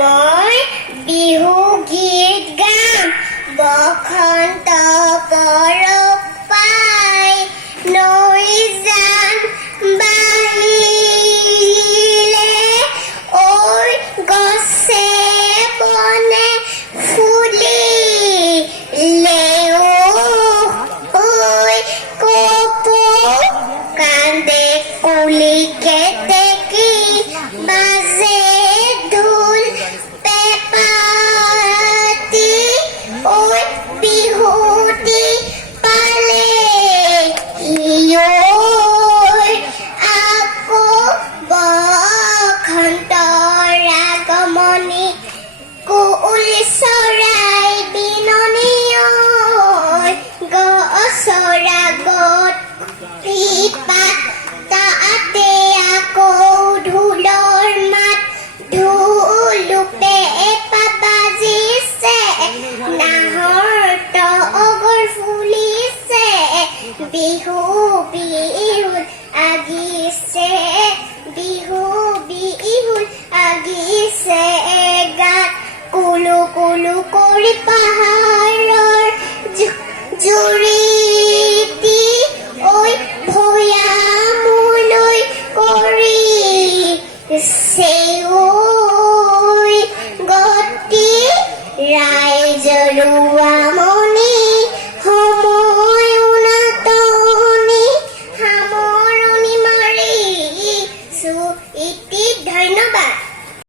মই বিহু গীত গাম বসন্ত পৰৱ পাই নৈ যান বাহিলে ঐ গছে বনে ফুলিলে ঐ কপৌ কান্দে কুলি কেতেকী বাজে ঢোল পেঁপাতি ঐ বিহুতি পালেহি ঐ আকৌ বসন্তৰ আগমনী কুল চৰাই বিননি ঐ গছৰ আগত পাত তাতে আকৌ ঢোলৰ মাত ঢোলুপে এপাত বাজিছে নাহৰ তগৰ ফুলিছে বিহু বিহুত আগিছে বিহু বিহুত আগিছে গাত কুলু কুলু কৰি পাহাৰৰ জুৰিটি ঐ ভৈয়ামলৈ কৰিছে ঐ গতি ৰাইজৰ